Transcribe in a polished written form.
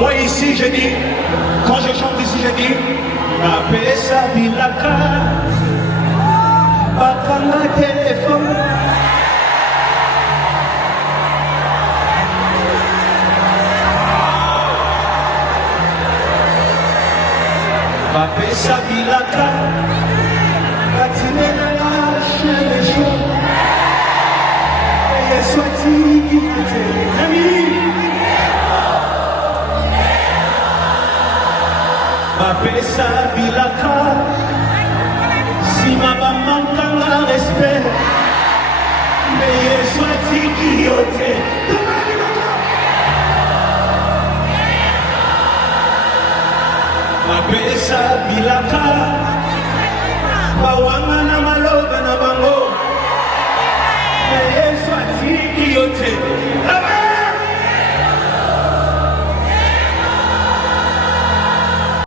Moi ici, je dis, quand je chante ici, je dis, Mapesa bilaka, bakanga téléphone. Mapesa bilaka, katinela lâche les jours. Et soit-il qui t'est ami. Mapesa bilaka, si ma maman kanga respect, mais soit-il qui ôte. Mapesa bilaka,